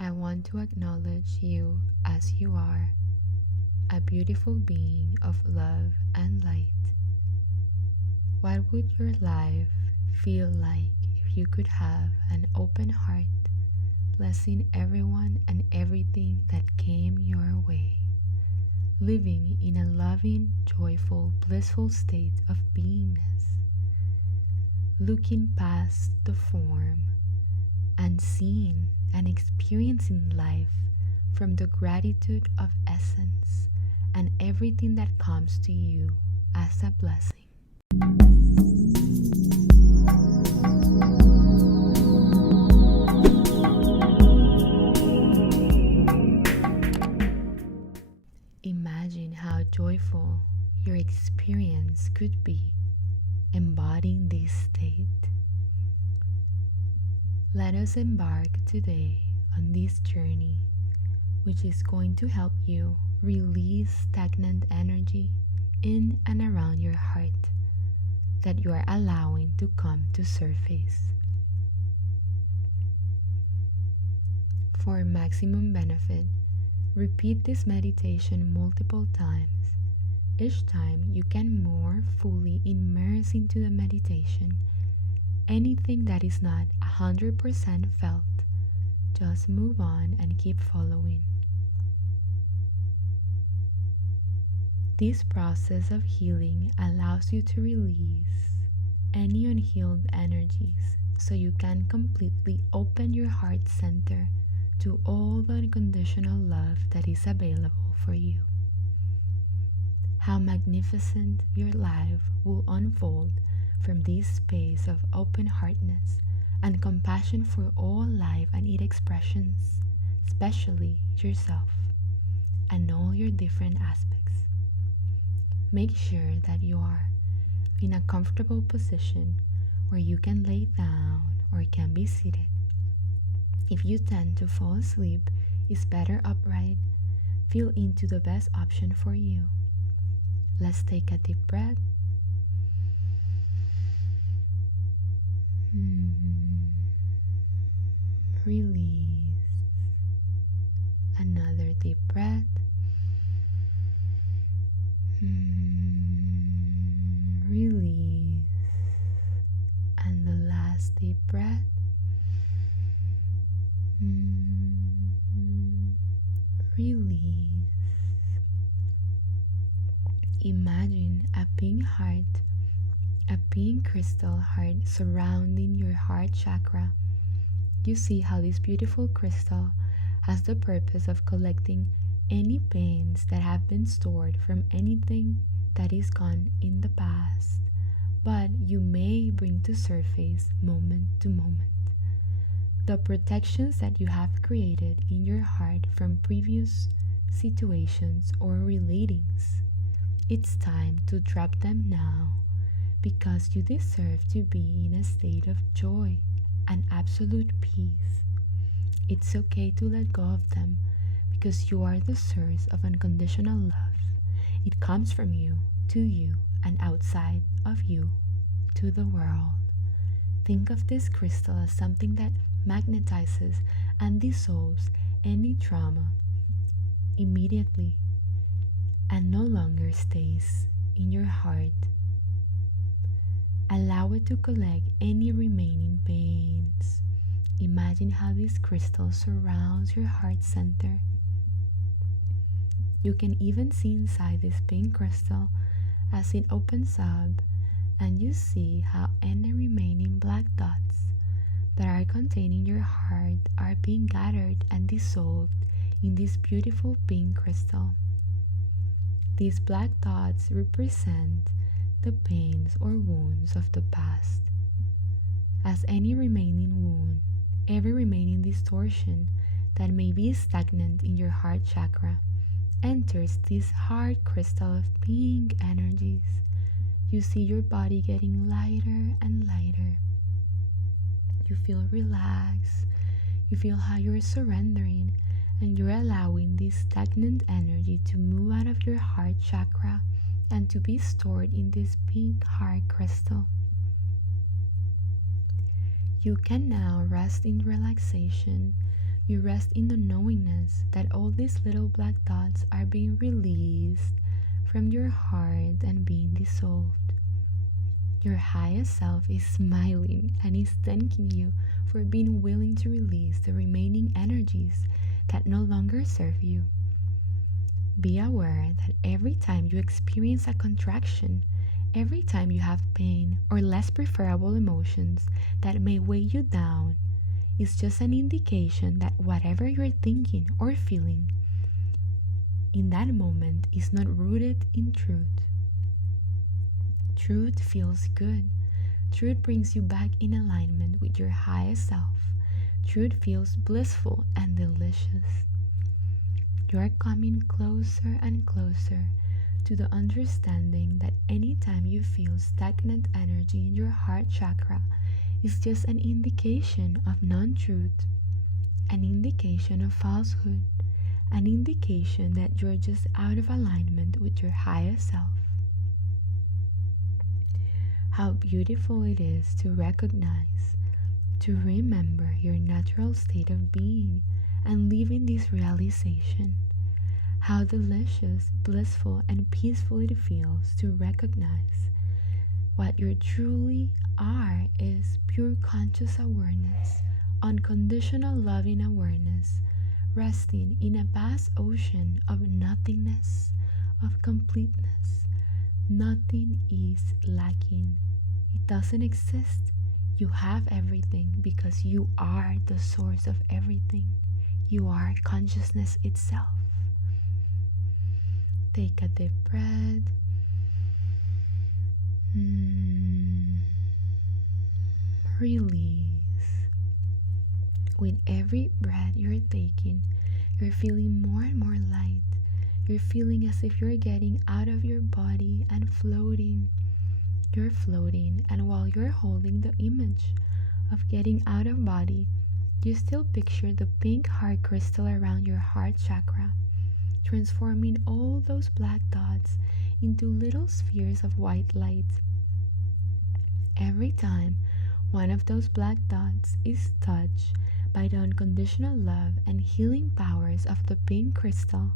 I want to acknowledge you as you are, a beautiful being of love and light. What would your life feel like if you could have an open heart, blessing everyone and everything that came your way, living in a loving, joyful, blissful state of beingness, looking past the form and seeing and experiencing life from the gratitude of essence and everything that comes to you as a blessing. Imagine how joyful your experience could be embodying this state. Let us embark today on this journey, which is going to help you release stagnant energy in and around your heart that you are allowing to come to surface. For maximum benefit, repeat this meditation multiple times. Each time you can more fully immerse into the meditation. Anything that is not 100% felt, just move on and keep following. This process of healing allows you to release any unhealed energies so you can completely open your heart center to all the unconditional love that is available for you. How magnificent your life will unfold from this space of open-heartedness and compassion for all life and its expressions, especially yourself and all your different aspects. Make sure that you are in a comfortable position where you can lay down or can be seated. If you tend to fall asleep, it's better upright. Feel into the best option for you. Let's take a deep breath. Release. Another deep breath. Release. And the last deep breath. Release. Imagine a pink heart, a pink crystal heart surrounding your heart chakra. You see how this beautiful crystal has the purpose of collecting any pains that have been stored from anything that is gone in the past, but you may bring to surface moment to moment. The protections that you have created in your heart from previous situations or relatings. It's time to drop them now because you deserve to be in a state of joy and absolute peace. It's okay to let go of them because you are the source of unconditional love. It comes from you, to you, and outside of you, to the world. Think of this crystal as something that magnetizes and dissolves any trauma immediately and no longer stays in your heart. Allow it to collect any remaining pains. Imagine how this crystal surrounds your heart center. You can even see inside this pink crystal as it opens up, and you see how any remaining black dots that are containing your heart are being gathered and dissolved in this beautiful pink crystal. These black dots represent the pains or wounds of the past. As any remaining wound, every remaining distortion that may be stagnant in your heart chakra enters this heart crystal of pink energies. You see your body getting lighter and lighter. You feel relaxed. You feel how you're surrendering and you're allowing this stagnant energy to move out of your heart chakra and to be stored in this pink heart crystal. You can now rest in relaxation. You rest in the knowingness that all these little black dots are being released from your heart and being dissolved. Your highest self is smiling and is thanking you for being willing to release the remaining energies that no longer serve you. Be aware that every time you experience a contraction, every time you have pain or less preferable emotions that may weigh you down, is just an indication that whatever you're thinking or feeling in that moment is not rooted in truth. Truth feels good. Truth brings you back in alignment with your highest self. Truth feels blissful and delicious. You are coming closer and closer to the understanding that anytime you feel stagnant energy in your heart chakra is just an indication of non-truth, an indication of falsehood, an indication that you're just out of alignment with your highest self. How beautiful it is to recognize, to remember your natural state of being and live in this realization. How delicious, blissful, and peaceful it feels to recognize what you truly are is pure conscious awareness, unconditional loving awareness, resting in a vast ocean of nothingness, of completeness. Nothing is lacking. It doesn't exist. You have everything because you are the source of everything. You are consciousness itself. Take a deep breath. Release. With every breath you're taking, you're feeling more and more light. You're feeling as if you're getting out of your body and floating. You're floating, and while you're holding the image of getting out of body, you still picture the pink heart crystal around your heart chakra, transforming all those black dots into little spheres of white light. Every time one of those black dots is touched by the unconditional love and healing powers of the pink crystal,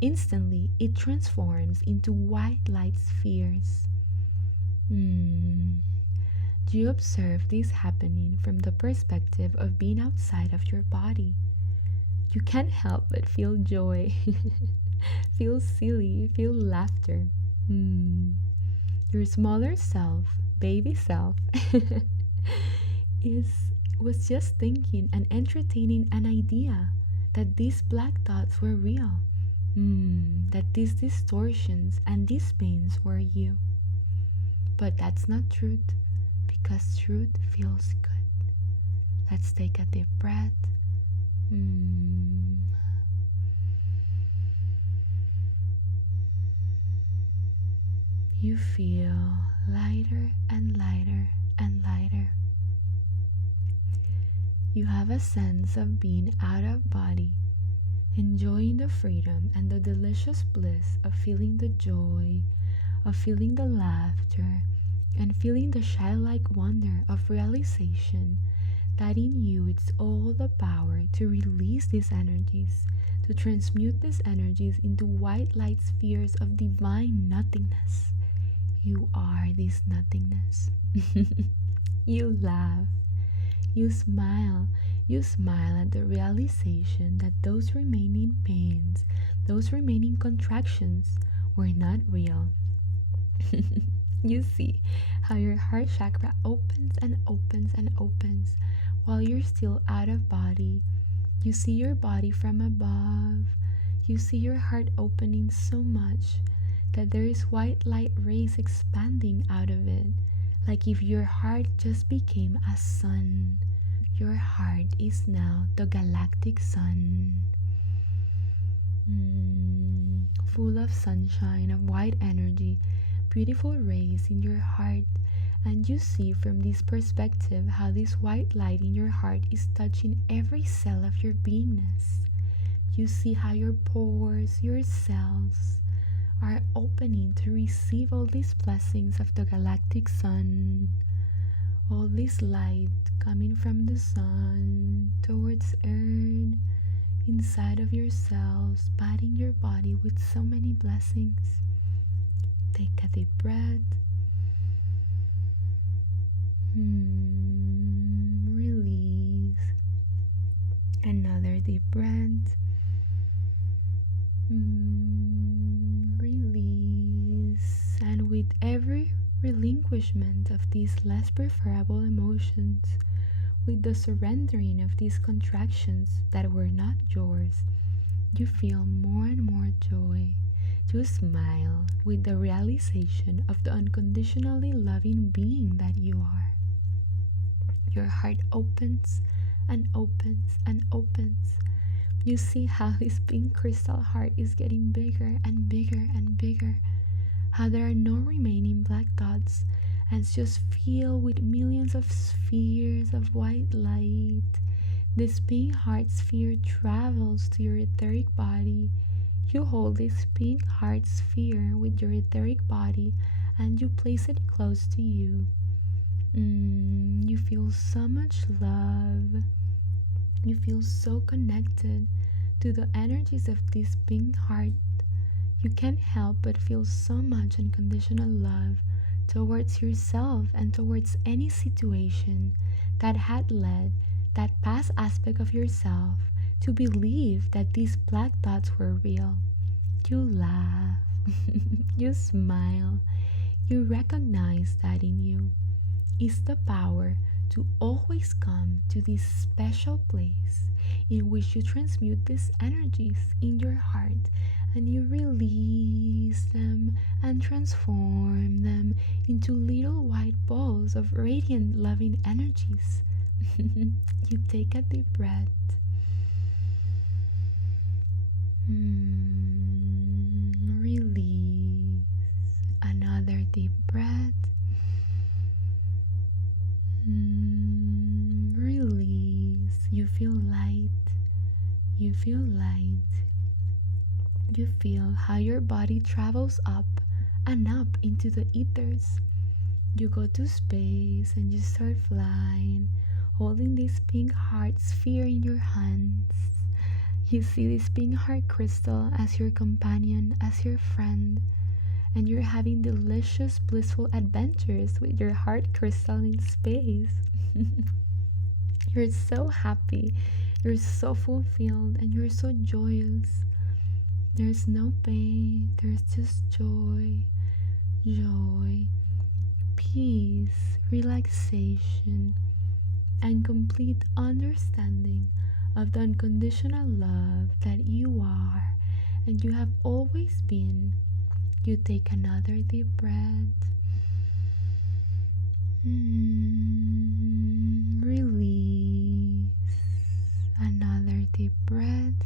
instantly it transforms into white light spheres. Do you observe this happening from the perspective of being outside of your body? You can't help but feel joy, feel silly, feel laughter. Your smaller self, baby self, was just thinking and entertaining an idea that these black dots were real, that these distortions and these pains were you. But that's not truth, because truth feels good. Let's take a deep breath. You feel lighter and lighter and lighter. You have a sense of being out of body, enjoying the freedom and the delicious bliss of feeling the joy, of feeling the laughter, and feeling the childlike wonder of realization that in you it's all the power to release these energies, to transmute these energies into white light spheres of divine nothingness. You are this nothingness. You laugh. You smile at the realization that those remaining pains, those remaining contractions were not real. You see how your heart chakra opens and opens and opens while you're still out of body. You see your body from above. You see your heart opening so much that there is white light rays expanding out of it, like if your heart just became a sun. Your heart is now the galactic sun, full of sunshine, of white energy, beautiful rays in your heart. And you see from this perspective how this white light in your heart is touching every cell of your beingness. You see how your pores, your cells are opening to receive all these blessings of the galactic sun. all this light coming from the sun towards earth, inside of yourselves, bathing your body with so many blessings. Take a deep breath. Release. Another deep breath. Release. And with every relinquishment of these less preferable emotions, with the surrendering of these contractions that were not yours, you feel more and more joy. You smile with the realization of the unconditionally loving being that you are. Your heart opens and opens and opens. You see how this pink crystal heart is getting bigger and bigger and bigger. How there are no remaining black dots, and it's just filled with millions of spheres of white light. This pink heart sphere travels to your etheric body. You hold this pink heart sphere with your etheric body and you place it close to you. You feel so much love. You feel so connected to the energies of this pink heart. You can't help but feel so much unconditional love towards yourself and towards any situation that had led that past aspect of yourself to believe that these black dots were real. You laugh, you smile, you recognize that in you is the power to always come to this special place in which you transmute these energies in your heart and you release them and transform them into little white balls of radiant loving energies. You take a deep breath. Release. Another deep breath. Release. You feel light. You feel light. You feel how your body travels up and up into the ethers. You go to space and you start flying, holding this pink heart sphere in your hands. You see this pink heart crystal as your companion, as your friend, and you're having delicious, blissful adventures with your heart crystal in space. You're so happy, you're so fulfilled, and you're so joyous. There's no pain, there's just joy, joy, peace, relaxation, and complete understanding of the unconditional love that you are and you have always been. You take another deep breath. Release. Another deep breath.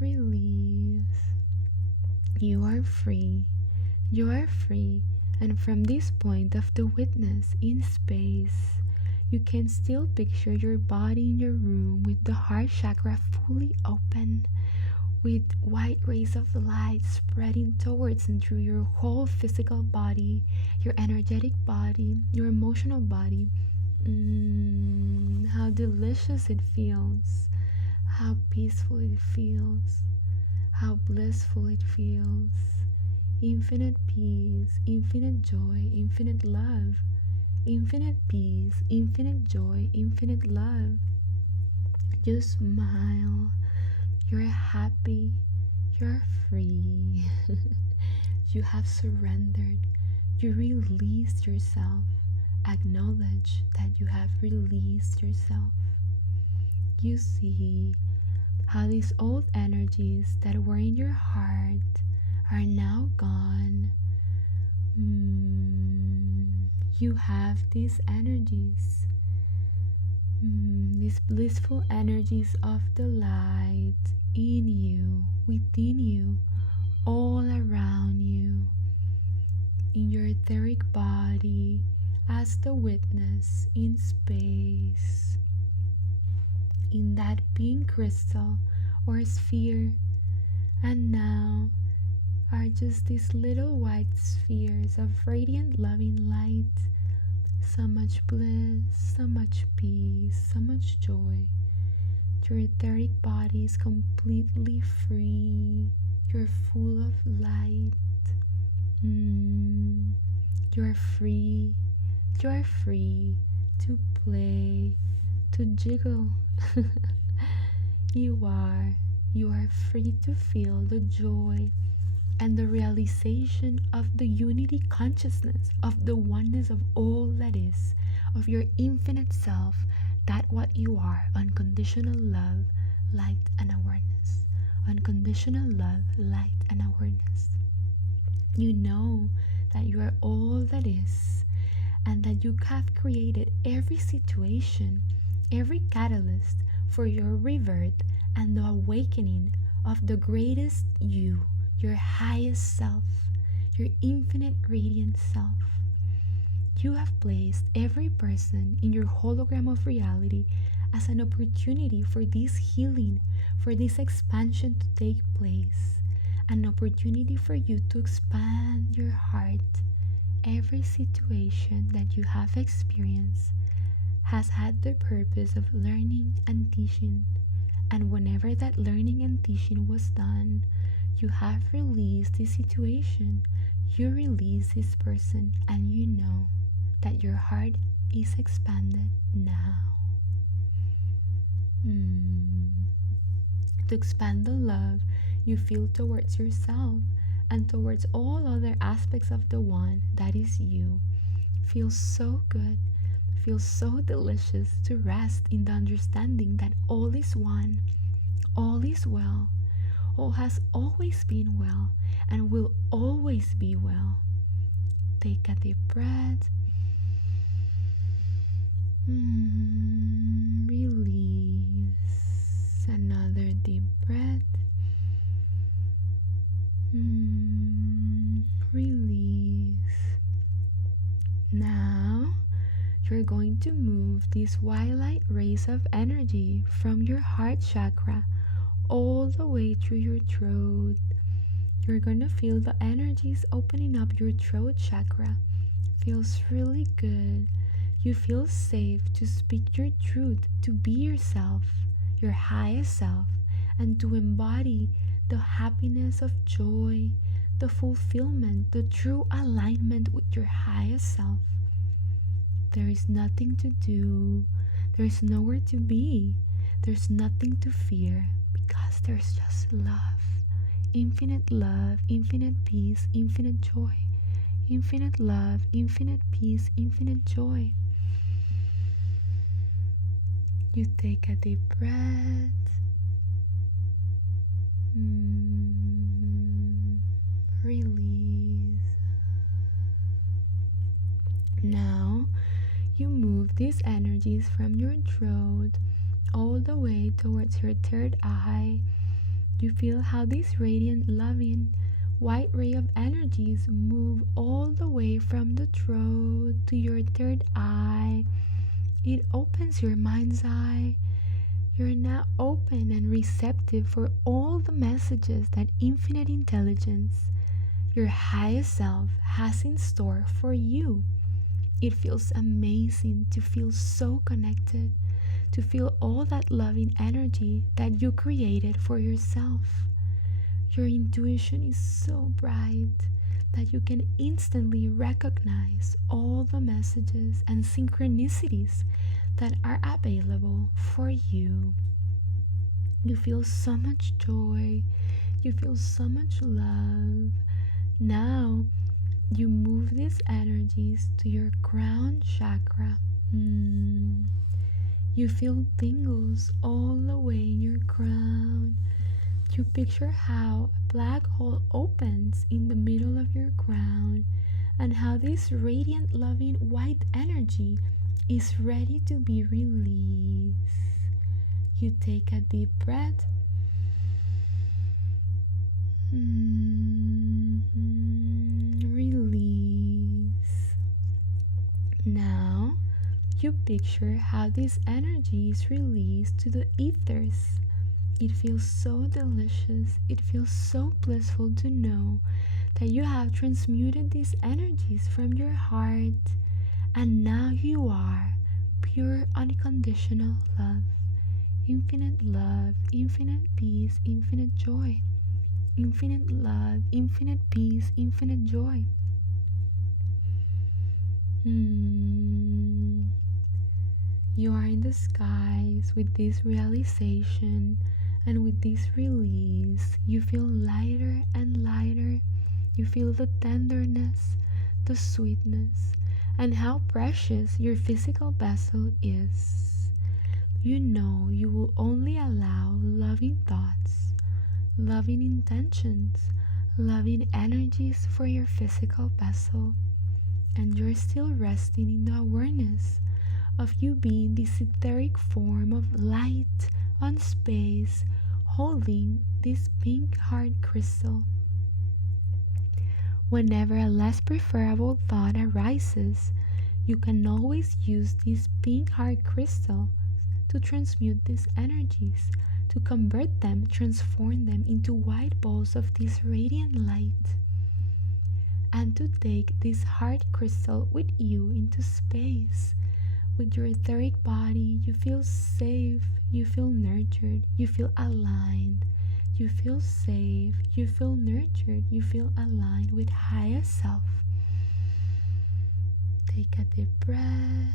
Release. You are free. You are free. And from this point of the witness in space, you can still picture your body in your room with the heart chakra fully open, with white rays of light spreading towards and through your whole physical body, your energetic body, your emotional body. How delicious it feels, how peaceful it feels, how blissful it feels. Infinite peace, infinite joy, infinite love, infinite peace, infinite joy, infinite love. You smile, you're happy, you're free. You have surrendered, you released yourself. Acknowledge that you have released yourself. You see how these old energies that were in your heart are now gone. You have these energies, these blissful energies of the light in you, within you, all around you, in your etheric body, as the witness in space, in that pink crystal or sphere. And now, are just these little white spheres of radiant loving light. So much bliss, so much peace, so much joy. Your etheric body is completely free. You're full of light. You're free. You're free to play, to jiggle. You are. You are free to feel the joy and the realization of the unity consciousness, of the oneness of all that is, of your infinite self, that what you are, unconditional love, light and awareness. Unconditional love, light and awareness. You know that you are all that is, and that you have created every situation, every catalyst for your rebirth and the awakening of the greatest you, your highest self, your infinite radiant self. You have placed every person in your hologram of reality as an opportunity for this healing, for this expansion to take place, an opportunity for you to expand your heart. Every situation that you have experienced has had the purpose of learning and teaching, and whenever that learning and teaching was done, you have released this situation, you release this person, and you know that your heart is expanded now. To expand the love you feel towards yourself and towards all other aspects of the one that is you. Feels so good, feels so delicious to rest in the understanding that all is one, all is well, all has always been well and will always be well. Take a deep breath. Release. Another deep breath. Release. Now you're going to move these white light rays of energy from your heart chakra all the way through your throat. You're gonna feel the energies opening up your throat chakra. Feels really good. You feel safe to speak your truth, to be yourself, your highest self, and to embody the happiness of joy, the fulfillment, the true alignment with your highest self. There is nothing to do. There's nowhere to be. There's nothing to fear, because there's just love, infinite peace, infinite joy, infinite love, infinite peace, infinite joy. You take a deep breath. Release. Now you move these energies from your throat all the way towards your third eye. You feel how this radiant, loving, white ray of energies move all the way from the throat to your third eye. It opens your mind's eye. You're now open and receptive for all the messages that infinite intelligence, your highest self, has in store for you. It feels amazing to feel so connected, to feel all that loving energy that you created for yourself. Your intuition is so bright that you can instantly recognize all the messages and synchronicities that are available for you. You feel so much joy. You feel so much love. Now you move these energies to your crown chakra. You feel tingles all the way in your crown. You picture how a black hole opens in the middle of your crown, and how this radiant, loving, white energy is ready to be released. You take a deep breath. Release. Now you picture how this energy is released to the ethers, It feels so delicious. It feels so blissful to know that you have transmuted these energies from your heart, and now you are pure unconditional love, infinite peace, infinite joy, infinite love, infinite peace, infinite joy. You are in the skies with this realization, and with this release, you feel lighter and lighter. You feel the tenderness, the sweetness, and how precious your physical vessel is. You know you will only allow loving thoughts, loving intentions, loving energies for your physical vessel, and you're still resting in the awareness of you being this etheric form of light on space, holding this pink heart crystal. Whenever a less preferable thought arises, you can always use this pink heart crystal to transmute these energies, to convert them, transform them into white balls of this radiant light, and to take this heart crystal with you into space. With your etheric body, you feel safe, you feel nurtured, you feel aligned, you feel safe, you feel nurtured, you feel aligned with higher self. Take a deep breath.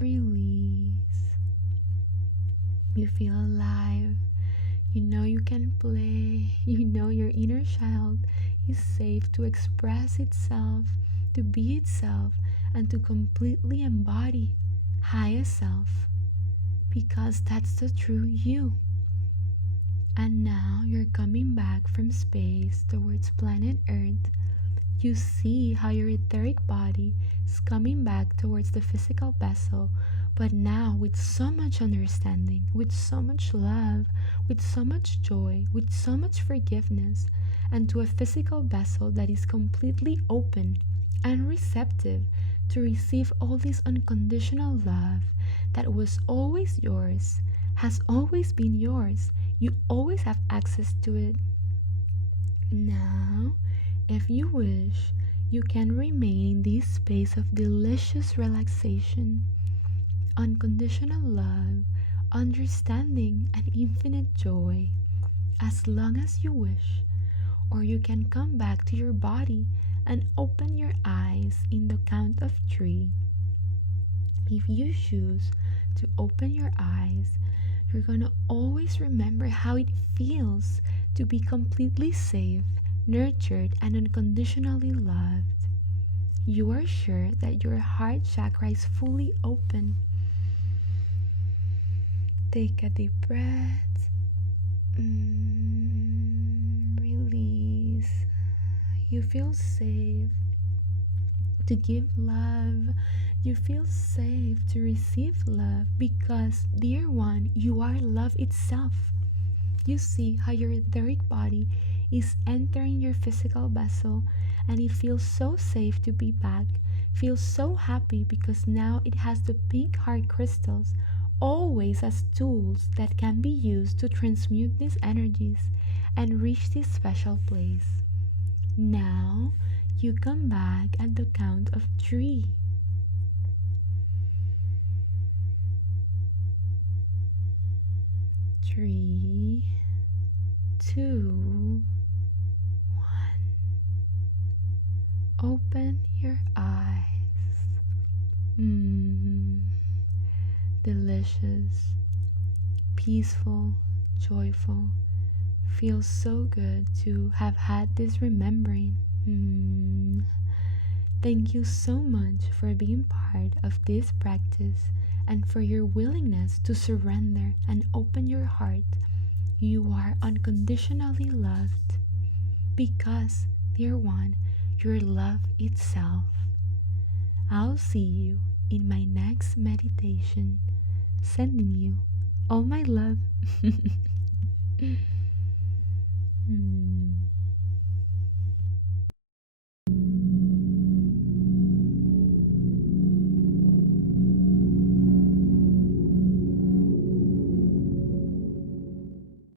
Release. You feel alive. You know you can play. You know your inner child is safe to express itself, to be itself, and to completely embody higher self, because that's the true you. And now you're coming back from space towards planet Earth. You see how your etheric body is coming back towards the physical vessel, but now with so much understanding, with so much love, with so much joy, with so much forgiveness, and to a physical vessel that is completely open and receptive to receive all this unconditional love that was always yours, has always been yours. You always have access to it. Now, if you wish, you can remain in this space of delicious relaxation, unconditional love, understanding, and infinite joy as long as you wish. Or you can come back to your body and open your eyes in the count of 3. If you choose to open your eyes, you're gonna always remember how it feels to be completely safe, nurtured, and unconditionally loved. You are sure that your heart chakra is fully open. Take a deep breath. Release. You feel safe to give love. You feel safe to receive love because, dear one, you are love itself. You see how your etheric body is entering your physical vessel, and it feels so safe to be back. Feels so happy because now it has the pink heart crystals always as tools that can be used to transmute these energies and reach this special place. Now you come back at the count of 3. 3, 2, 1. Open your eyes. Delicious, peaceful, joyful. Feels so good to have had this remembering. Thank you so much for being part of this practice and for your willingness to surrender and open your heart. You are unconditionally loved because, dear one, you're love itself. I'll see you in my next meditation. Sending you all my love.